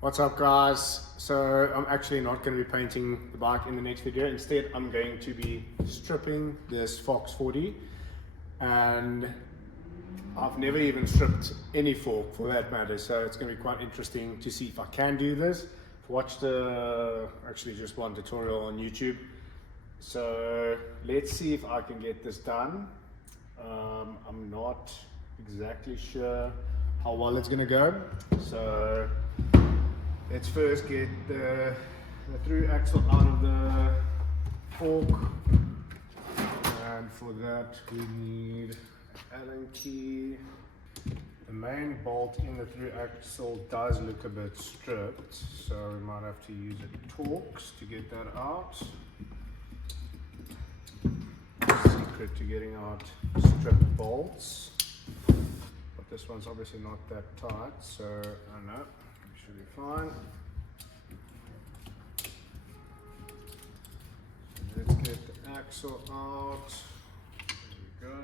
What's up, guys? So I'm actually not going to be painting the bike in the next video. Instead, I'm going to be stripping this Fox 40, and I've never even stripped any fork for that matter, so it's going to be quite interesting to see if I can do this. I've watched actually just one tutorial on YouTube, so let's see if I can get this done. I'm not exactly sure how well it's going to go, so let's first get the through axle out of the fork, and for that we need an Allen key. The main bolt in the through axle does look a bit stripped, so we might have to use a Torx to get that out. Secret to getting out stripped bolts, but this one's obviously not that tight, so I don't know. Should be fine. Let's get the axle out. There we go.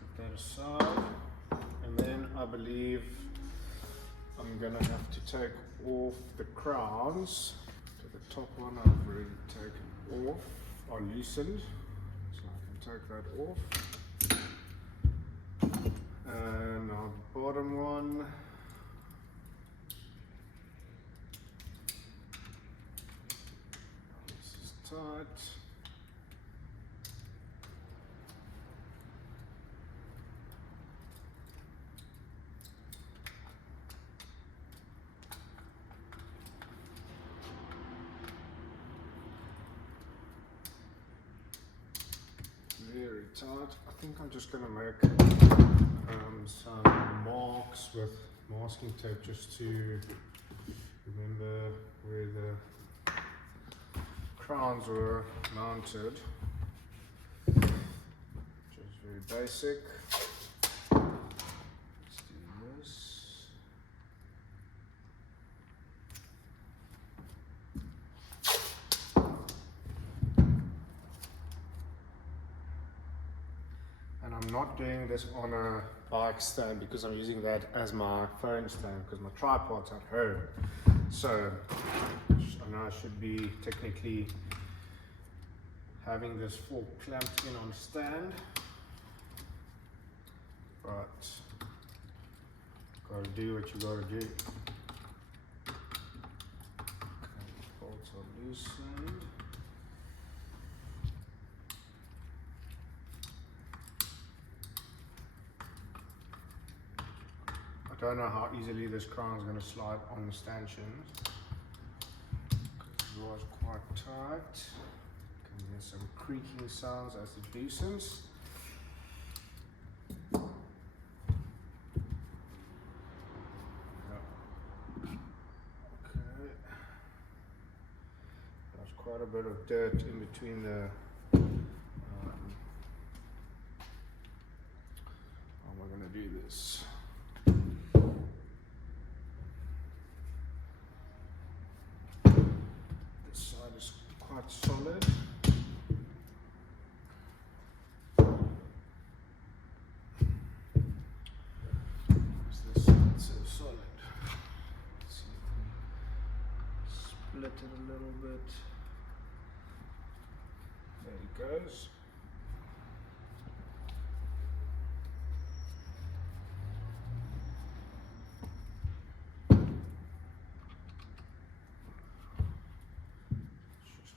Put that aside. And then I believe I'm gonna have to take off the crowns. So the top one I've already taken off, or loosened. So I can take that off. And our bottom one. Tight. Very tight. I think I'm just going to make some marks with masking tape just to remember where the crowns were mounted, which is very basic. Let's do this. And I'm not doing this on a bike stand because I'm using that as my phone stand because my tripod's at home. So I know I should be technically having this fork clamped in on a stand, but gotta do what you gotta do. Okay, bolts are loosened. I don't know how easily this crown is going to slide on the stanchions. It was quite tight. Can hear some creaking sounds as it loosens. Yeah. Okay. There's quite a bit of dirt in between the. How am I going to do this? Quite solid. Is this not so solid? Let's see if we split it a little bit. There it goes.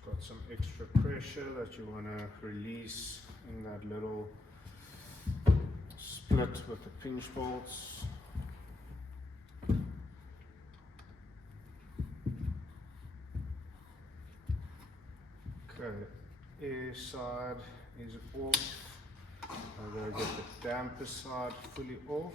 Got some extra pressure that you want to release in that little split with the pinch bolts. Okay, air side is off. I'm going to get the damper side fully off.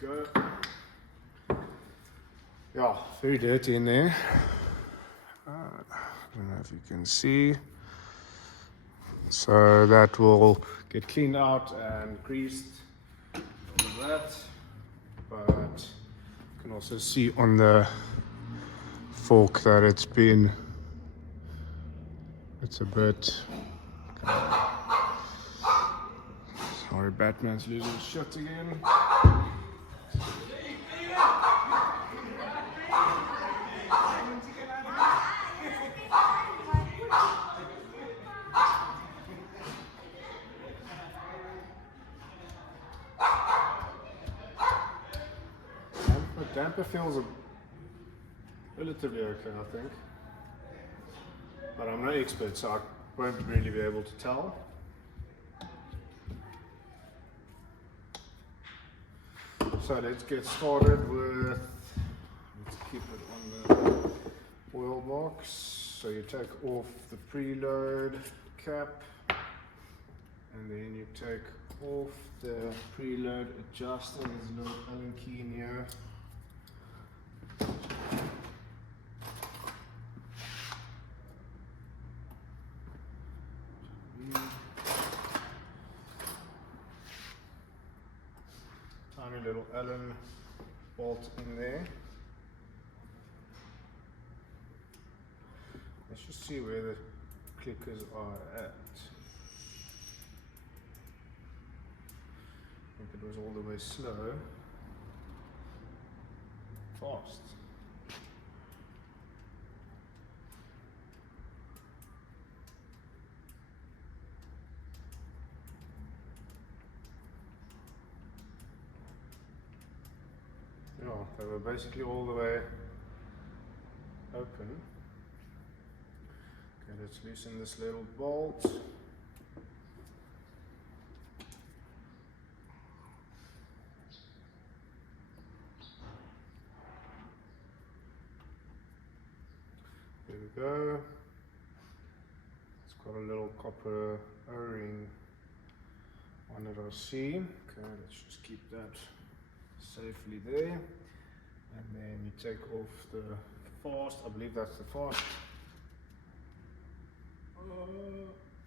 Go. Yeah, very dirty in there. I don't know if you can see. So that will get cleaned out and greased, all of that. But you can also see on the fork that it's a bit Sorry, Batman's losing shit again. Damper feels relatively okay, I think. But I'm no expert, so I won't really be able to tell. So let's get started with, let's keep it on the oil box. So you take off the preload cap, and then you take off the preload adjuster. There's a little Allen key in here. Tiny little Allen bolt in there. Let's just see where the clickers are at. I think it was all the way slow. Fast. Yeah, they were basically all the way open. Okay, let's loosen this little bolt. There we go. It's got a little copper O-ring on it, I see. Okay, let's just keep that safely there. And then you take off the fast, I believe that's the fast.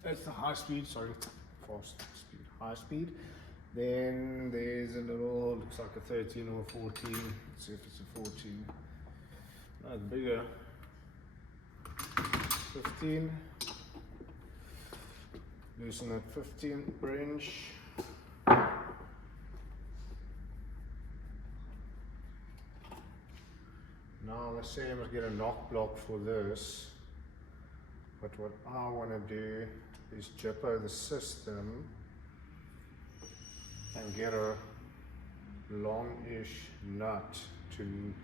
That's the high speed, sorry, fast speed, high speed. Then there's a little, looks like a 13 or a 14. Let's see if it's a 14. No, it's bigger. 15. Loosen that 15 wrench. Now let's say I must get a knock block for this. But what I want to do is jippo the system and get a long-ish nut to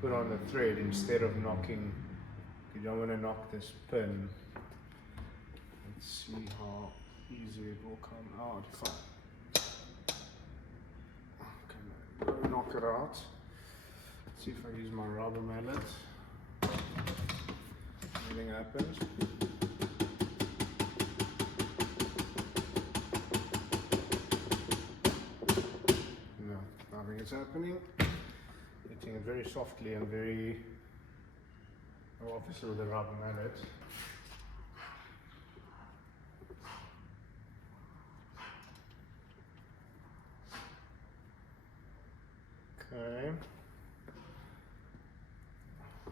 put on the thread instead of knocking. You don't want to knock this pin. Let's see how easy it will come out. Okay, knock it out. Let's see if I use my rubber mallet. Anything happens. No, nothing is happening. Hitting it very softly and very, obviously with a rubber mallet. Okay.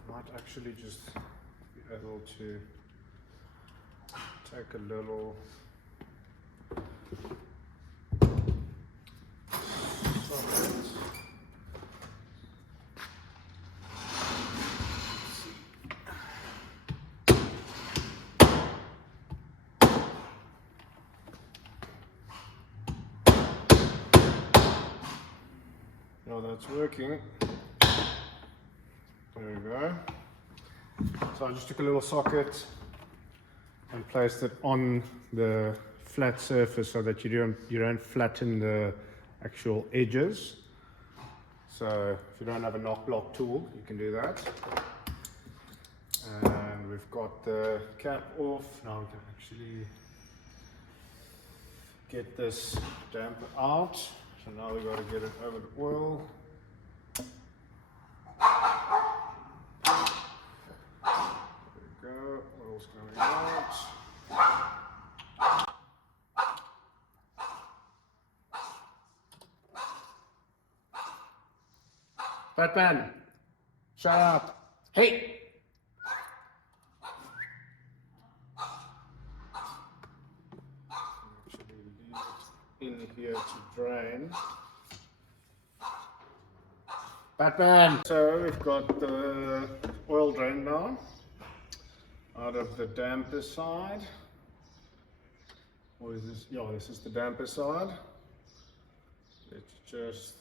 Might actually just be able to take a little socket. Now that's working. There we go. So I just took a little socket and placed it on the flat surface so that you don't flatten the actual edges. So if you don't have a knock block tool, you can do that. And we've got the cap off. Now we can actually get this damper out. So now we've got to get it over the oil. Oil's going out. Batman, shut up. Hey! in here to drain. Batman! So we've got the oil drain now out of the damper side. Or is this? Yeah, this is the damper side. Let's just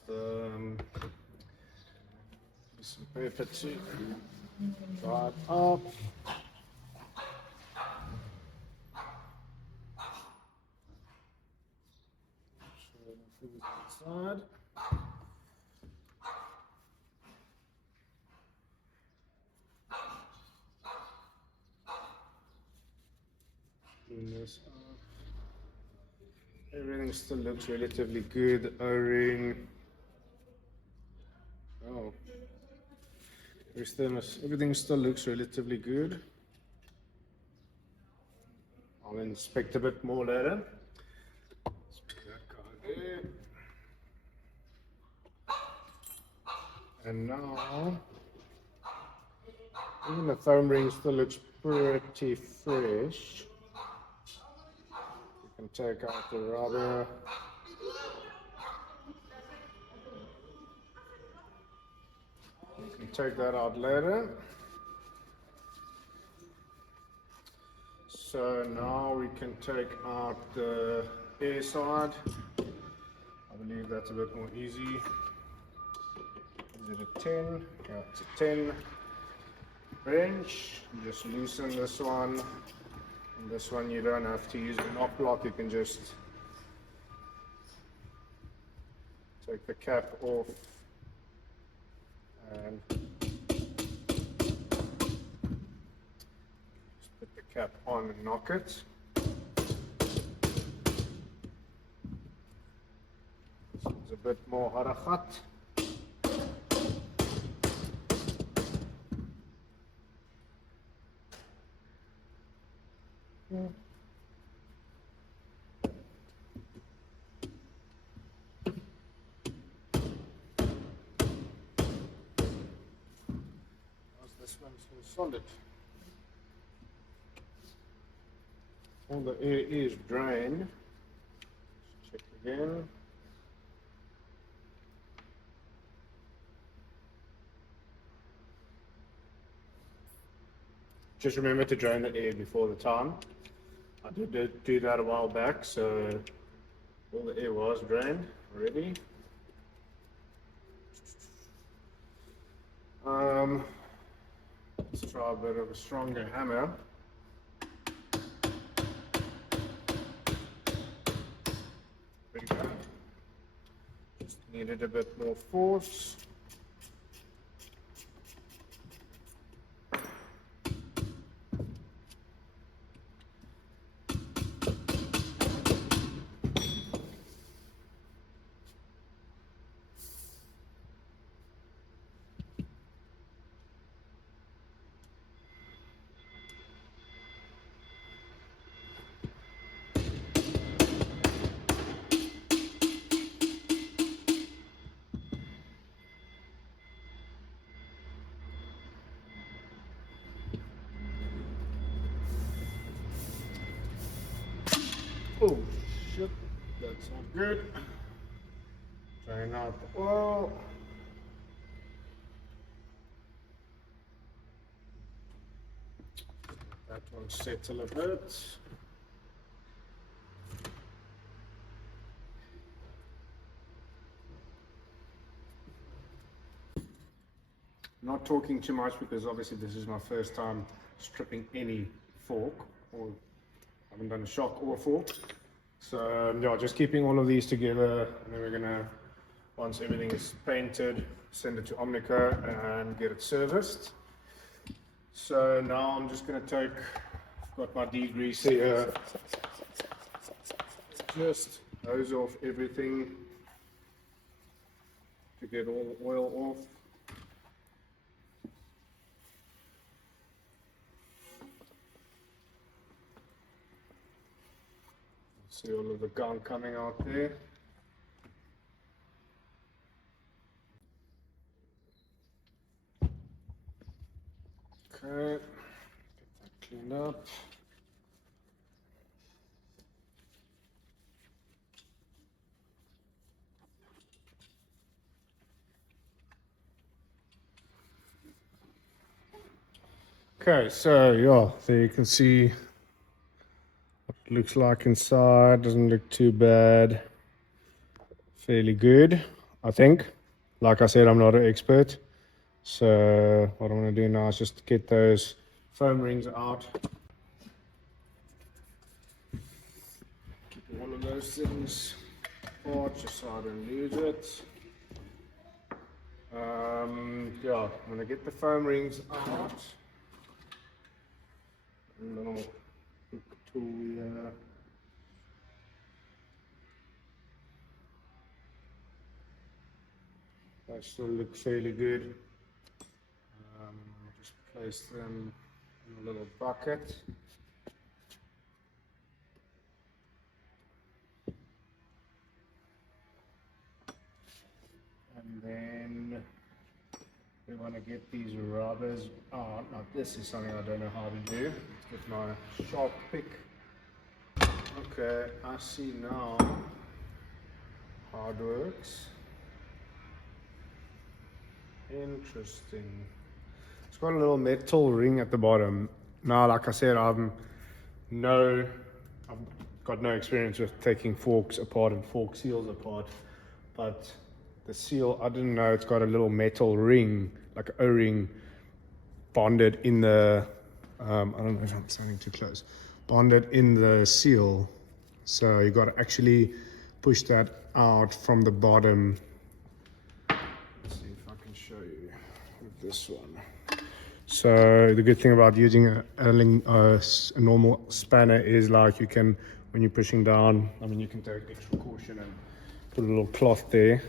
some paper to dry it up. Inside. Clean this up. Everything still looks relatively good. The O-ring. Oh. Everything still looks relatively good. I'll inspect a bit more later. Let's put that guy there. And now, even the foam ring still looks pretty fresh. You can take out the rubber. You can take that out later. So now we can take out the air side. I believe that's a bit more easy. Is it a 10? Yeah, it's a 10 wrench. You just loosen this one. And this one you don't have to use a knock block. You can just take the cap off and just put the cap on and knock it. This one's a bit more harakat. This one's so solid. All the air is drained. Let's check again. Just remember to drain the air before the time. I did do that a while back, so all the air was drained already. Let's try a bit of a stronger hammer. There you go. Just needed a bit more force. Oh shit, that's not good. Drain out the oil. That one settle a bit. Not talking too much because obviously this is my first time stripping any fork, or I haven't done a shock or a fork. So yeah, just keeping all of these together, and then we're gonna, once everything is painted, send it to Omnica and get it serviced. So now I'm just gonna take, I've got my degreaser here, just hose off everything to get all the oil off. See all of the gunk coming out there. Okay, get that cleaned up. Okay, so yeah, there you can see what it looks like inside. Doesn't look too bad. Fairly good, I think. Like I said, I'm not an expert. So what I'm going to do now is just get those foam rings out. Keep all of those things apart just so I don't lose it. Yeah, I'm going to get the foam rings out. And then I'll hook the tool here. They still look fairly good. Just place them in a little bucket. And then we want to get these rubbers out. Now this is something I don't know how to do. Let's get my sharp pick. Okay, I see now how it works. Interesting. It's got a little metal ring at the bottom. Now, like I said, I've got no experience with taking forks apart and fork seals apart, but the seal, I didn't know it's got a little metal ring, like an O-ring, bonded in the, I don't know if I'm standing too close, bonded in the seal. So you got to actually push that out from the bottom. Let's see if I can show you with this one. So the good thing about using a normal spanner is, like, you can, when you're pushing down, I mean, you can take extra caution and put a little cloth there.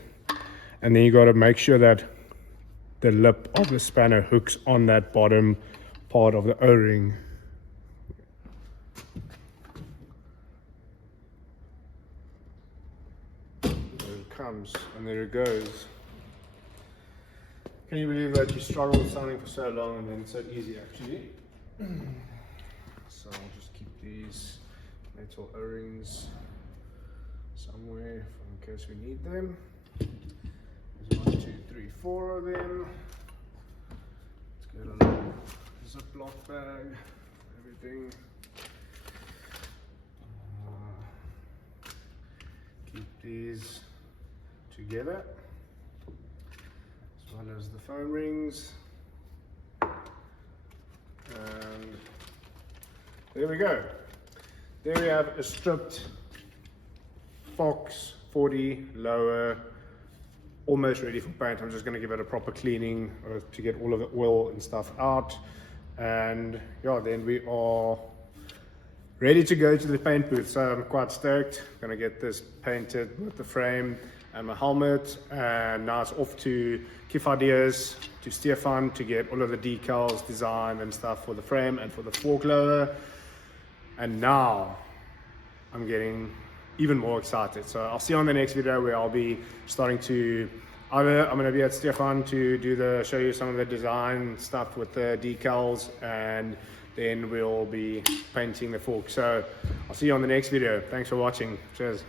And then you got to make sure that the lip of the spanner hooks on that bottom part of the O-ring. There it comes, and there it goes. Can you believe that you struggle with something for so long and then it's so easy actually? So I'll just keep these metal O-rings somewhere in case we need them. There's 1, 2, 3, 4 of them. Let's get a little Ziploc bag, everything. Keep these together, as well as the foam rings. And there we go. There we have a stripped Fox 40 lower, almost ready for paint. I'm just going to give it a proper cleaning to get all of the oil and stuff out, and yeah, then we are ready to go to the paint booth. So I'm quite stoked. I'm going to get this painted with the frame and my helmet, and now it's off to Kif Ideas, to Stefan, to get all of the decals, design and stuff for the frame and for the fork lower. And now I'm getting even more excited. So I'll see you on the next video, where I'll be starting to, either I'm going to be at Stefan to show you some of the design stuff with the decals, and then we'll be painting the fork. So I'll see you on the next video. Thanks for watching. Cheers.